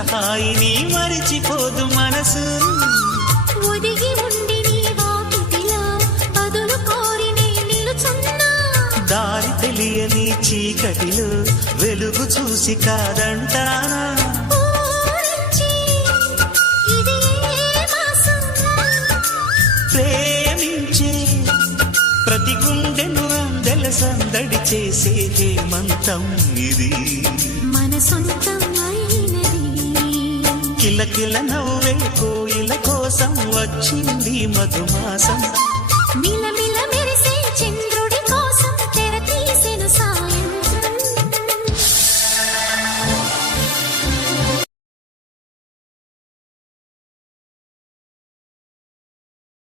హాయిని మరిచిపోదు మనసు. ఒదిగి ఉండి నీ వాకిటిలో బదులు కోరి నే నిలుచున్నా. దారి తెలియని చీకటిలో వెలుగు చూసి కాదంటానా. ఊరించి ఇది ఏ మాసం? ప్రేమించే ప్రతి గుండెను అందెల సందడి చేసే హేమంతం ఇది. మన సొంతం అయినది. కిలకిల నవ్వే కోయిల కోసం వచ్చింది మధుమాసం.